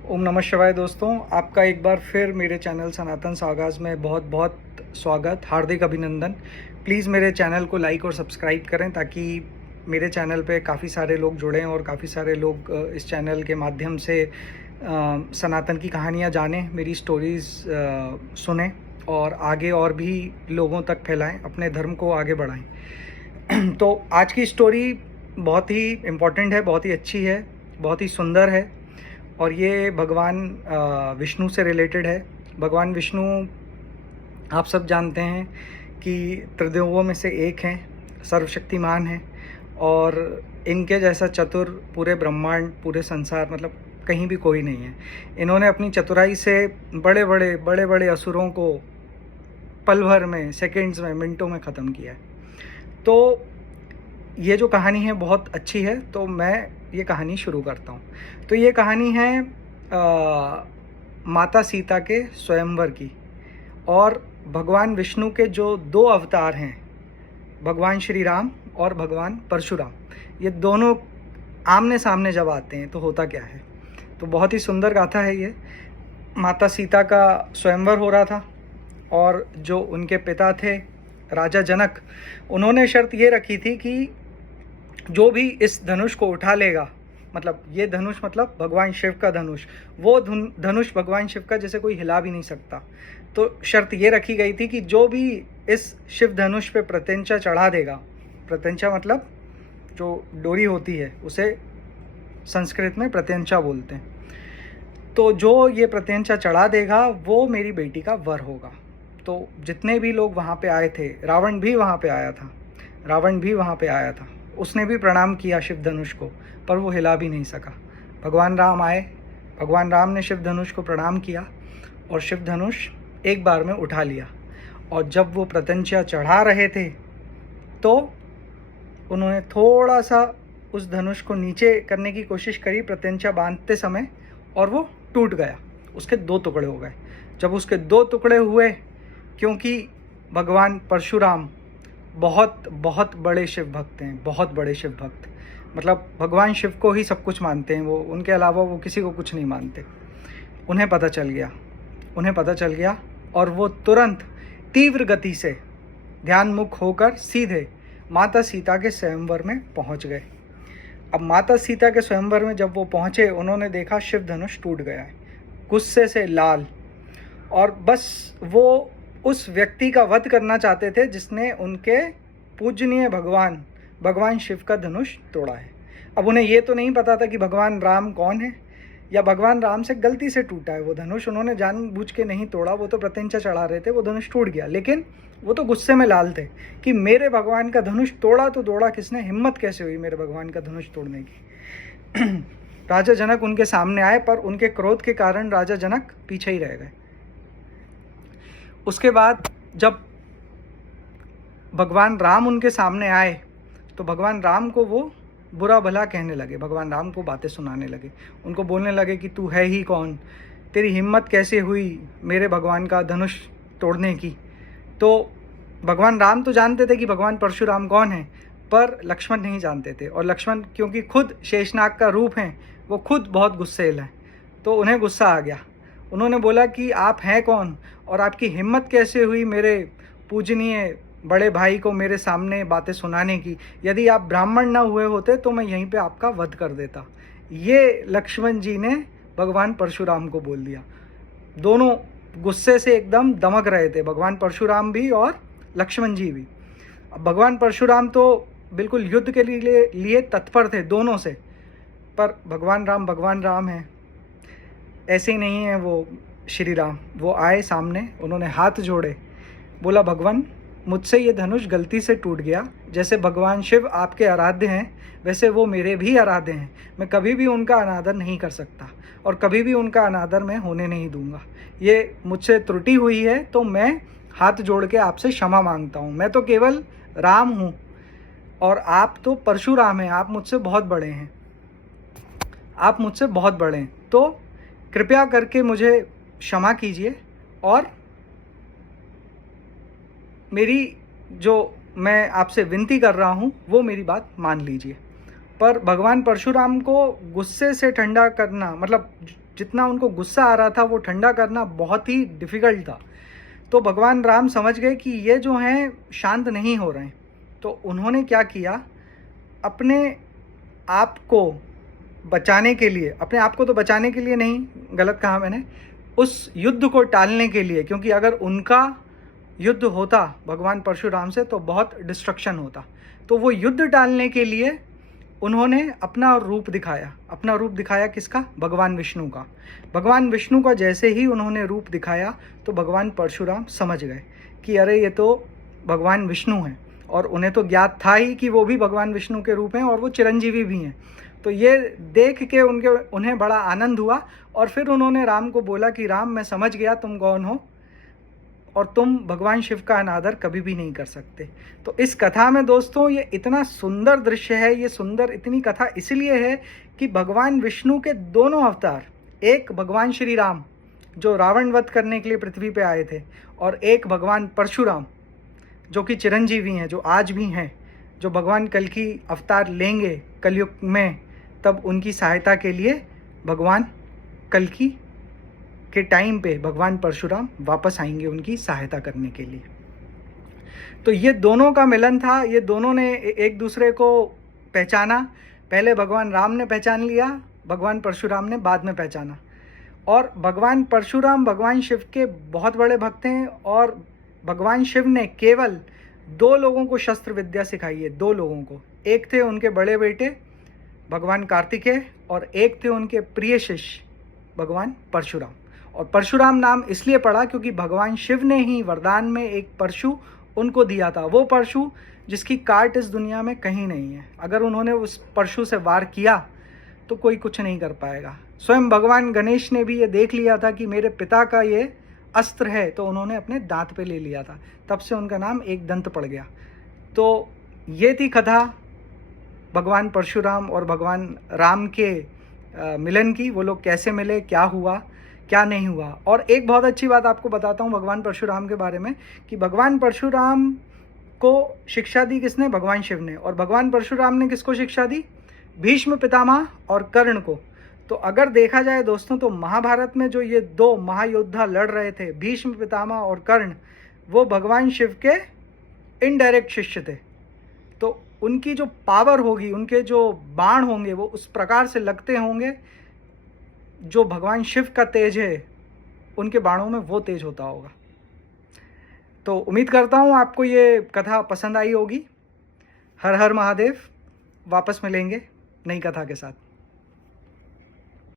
ओम नमः शिवाय दोस्तों, आपका एक बार फिर मेरे चैनल सनातन सागास में बहुत बहुत स्वागत, हार्दिक अभिनंदन। प्लीज़ मेरे चैनल को लाइक और सब्सक्राइब करें ताकि मेरे चैनल पे काफ़ी सारे लोग जुड़ें और काफ़ी सारे लोग इस चैनल के माध्यम से सनातन की कहानियाँ जानें, मेरी स्टोरीज़ सुनें और आगे और भी लोगों तक फैलाएं, अपने धर्म को आगे बढ़ाएं। तो आज की स्टोरी बहुत ही इम्पोर्टेंट है, बहुत ही अच्छी है, बहुत ही सुंदर है और ये भगवान विष्णु से रिलेटेड है। भगवान विष्णु आप सब जानते हैं कि त्रिदेवों में से एक हैं, सर्वशक्तिमान हैं और इनके जैसा चतुर पूरे ब्रह्मांड, पूरे संसार मतलब कहीं भी कोई नहीं है। इन्होंने अपनी चतुराई से बड़े बड़े असुरों को पल भर में, सेकंड्स में, मिनटों में ख़त्म किया है। तो ये जो कहानी है बहुत अच्छी है, तो मैं ये कहानी शुरू करता हूँ। तो ये कहानी है माता सीता के स्वयंवर की और भगवान विष्णु के जो दो अवतार हैं, भगवान श्री राम और भगवान परशुराम, ये दोनों आमने सामने जब आते हैं तो होता क्या है। तो बहुत ही सुंदर गाथा है ये। माता सीता का स्वयंवर हो रहा था और जो उनके पिता थे राजा जनक, उन्होंने शर्त ये रखी थी कि जो भी इस धनुष को उठा लेगा, मतलब ये धनुष मतलब भगवान शिव का धनुष, वो धनुष भगवान शिव का जैसे कोई हिला भी नहीं सकता। तो शर्त ये रखी गई थी कि जो भी इस शिव धनुष पे प्रत्यंचा चढ़ा देगा, प्रत्यंचा मतलब जो डोरी होती है उसे संस्कृत में प्रत्यंचा बोलते हैं, तो जो ये प्रत्यंचा चढ़ा देगा वो मेरी बेटी का वर होगा। तो जितने भी लोग वहाँ पे आए थे, रावण भी वहाँ पे आया था, उसने भी प्रणाम किया शिव धनुष को, पर वो हिला भी नहीं सका। भगवान राम आए, भगवान राम ने शिव धनुष को प्रणाम किया और शिव धनुष एक बार में उठा लिया। और जब वो प्रत्यंचा चढ़ा रहे थे तो उन्होंने थोड़ा सा उस धनुष को नीचे करने की कोशिश करी प्रत्यंचा बांधते समय, और वो टूट गया, उसके दो टुकड़े हो गए। जब उसके दो टुकड़े हुए, क्योंकि भगवान परशुराम बहुत बड़े शिव भक्त हैं, बहुत बड़े शिव भक्त, मतलब भगवान शिव को ही सब कुछ मानते हैं वो, उनके अलावा वो किसी को कुछ नहीं मानते। उन्हें पता चल गया और वो तुरंत तीव्र गति से ध्यानमुख होकर सीधे माता सीता के स्वयंवर में पहुंच गए। अब माता सीता के स्वयंवर में जब वो पहुंचे, उन्होंने देखा शिव धनुष टूट गया है, गुस्से से लाल, और बस वो उस व्यक्ति का वध करना चाहते थे जिसने उनके पूजनीय भगवान शिव का धनुष तोड़ा है। अब उन्हें ये तो नहीं पता था कि भगवान राम कौन है, या भगवान राम से गलती से टूटा है वो धनुष, उन्होंने जानबूझ के नहीं तोड़ा, वो तो प्रत्यंचा चढ़ा रहे थे, वो धनुष टूट गया। लेकिन वो तो गुस्से में लाल थे कि मेरे भगवान का धनुष तोड़ा तो तोड़ा किसने, हिम्मत कैसे हुई मेरे भगवान का धनुष तोड़ने की। राजा जनक उनके सामने आए, पर उनके क्रोध के कारण राजा जनक पीछे ही रह गए। उसके बाद जब भगवान राम उनके सामने आए तो भगवान राम को वो बुरा भला कहने लगे, भगवान राम को बातें सुनाने लगे, उनको बोलने लगे कि तू है ही कौन, तेरी हिम्मत कैसे हुई मेरे भगवान का धनुष तोड़ने की। तो भगवान राम तो जानते थे कि भगवान परशुराम कौन है, पर लक्ष्मण नहीं जानते थे, और लक्ष्मण क्योंकि खुद शेषनाग का रूप हैं, वो खुद बहुत गुस्सेल हैं, तो उन्हें गुस्सा आ गया। उन्होंने बोला कि आप हैं कौन और आपकी हिम्मत कैसे हुई मेरे पूजनीय बड़े भाई को मेरे सामने बातें सुनाने की, यदि आप ब्राह्मण ना हुए होते तो मैं यहीं पे आपका वध कर देता। ये लक्ष्मण जी ने भगवान परशुराम को बोल दिया। दोनों गुस्से से एकदम दमक रहे थे, भगवान परशुराम भी और लक्ष्मण जी भी। अब भगवान परशुराम तो बिल्कुल युद्ध के लिए तत्पर थे दोनों से, पर भगवान राम है, ऐसे ही नहीं है वो श्री राम। वो आए सामने, उन्होंने हाथ जोड़े, बोला भगवान मुझसे ये धनुष गलती से टूट गया, जैसे भगवान शिव आपके आराध्य हैं वैसे वो मेरे भी आराध्य हैं, मैं कभी भी उनका अनादर नहीं कर सकता और कभी भी उनका अनादर मैं होने नहीं दूंगा। ये मुझसे त्रुटि हुई है तो मैं हाथ जोड़ के आपसे क्षमा मांगता हूँ। मैं तो केवल राम हूँ और आप तो परशुराम हैं, आप मुझसे बहुत बड़े हैं, तो कृपया करके मुझे क्षमा कीजिए और मेरी जो मैं आपसे विनती कर रहा हूँ वो मेरी बात मान लीजिए। पर भगवान परशुराम को गुस्से से ठंडा करना, मतलब जितना उनको गुस्सा आ रहा था वो ठंडा करना बहुत ही डिफ़िकल्ट था। तो भगवान राम समझ गए कि ये जो हैं शांत नहीं हो रहे हैं। तो उन्होंने क्या किया, अपने आप को बचाने के लिए, अपने आप को तो बचाने के लिए नहीं, गलत कहा मैंने, उस युद्ध को टालने के लिए, क्योंकि अगर उनका युद्ध होता भगवान परशुराम से तो बहुत डिस्ट्रक्शन होता। तो वो युद्ध टालने के लिए उन्होंने अपना रूप दिखाया। अपना रूप दिखाया किसका? भगवान विष्णु का। भगवान विष्णु का जैसे ही उन्होंने रूप दिखाया तो भगवान परशुराम समझ गए कि अरे ये तो भगवान विष्णु हैं, और उन्हें तो ज्ञात था ही कि वो भी भगवान विष्णु के रूप हैं और वो चिरंजीवी भी हैं। तो ये देख के उन्हें बड़ा आनंद हुआ, और फिर उन्होंने राम को बोला कि राम, मैं समझ गया तुम कौन हो, और तुम भगवान शिव का अनादर कभी भी नहीं कर सकते। तो इस कथा में दोस्तों ये इतना सुंदर दृश्य है, ये सुंदर इतनी कथा इसलिए है कि भगवान विष्णु के दोनों अवतार, एक भगवान श्री राम जो रावण वध करने के लिए पृथ्वी पे आए थे, और एक भगवान परशुराम जो कि चिरंजीवी हैं, जो आज भी हैं, जो भगवान कल की अवतार लेंगे कलयुग में, तब उनकी सहायता के लिए भगवान कल की के टाइम पे भगवान परशुराम वापस आएंगे उनकी सहायता करने के लिए। तो ये दोनों का मिलन था, ये दोनों ने एक दूसरे को पहचाना। पहले भगवान राम ने पहचान लिया, भगवान परशुराम ने बाद में पहचाना। और भगवान परशुराम भगवान शिव के बहुत बड़े भक्त हैं, और भगवान शिव ने केवल 2 लोगों को शस्त्र विद्या सिखाई है, 2 लोगों को। एक थे उनके बड़े बेटे भगवान कार्तिकेय, और एक थे उनके प्रिय शिष्य भगवान परशुराम। और परशुराम नाम इसलिए पड़ा क्योंकि भगवान शिव ने ही वरदान में एक परशु उनको दिया था, वो परशु जिसकी काट इस दुनिया में कहीं नहीं है। अगर उन्होंने उस परशु से वार किया तो कोई कुछ नहीं कर पाएगा। स्वयं भगवान गणेश ने भी ये देख लिया था कि मेरे पिता का ये अस्त्र है, तो उन्होंने अपने दांत पे ले लिया था, तब से उनका नाम एक दंत पड़ गया। तो ये थी कथा भगवान परशुराम और भगवान राम के मिलन की। वो लोग कैसे मिले, क्या हुआ, क्या नहीं हुआ। और एक बहुत अच्छी बात आपको बताता हूँ भगवान परशुराम के बारे में, कि भगवान परशुराम को शिक्षा दी किसने? भगवान शिव ने। और भगवान परशुराम ने किसको शिक्षा दी? भीष्म पितामह और कर्ण को। तो अगर देखा जाए दोस्तों, तो महाभारत में जो ये 2 महायोद्धा लड़ रहे थे, भीष्म पितामह और कर्ण, वो भगवान शिव के इनडायरेक्ट शिष्य थे। तो उनकी जो पावर होगी, उनके जो बाण होंगे, वो उस प्रकार से लगते होंगे जो भगवान शिव का तेज है, उनके बाणों में वो तेज होता होगा। तो उम्मीद करता हूँ आपको ये कथा पसंद आई होगी। हर हर महादेव। वापस मिलेंगे नई कथा के साथ।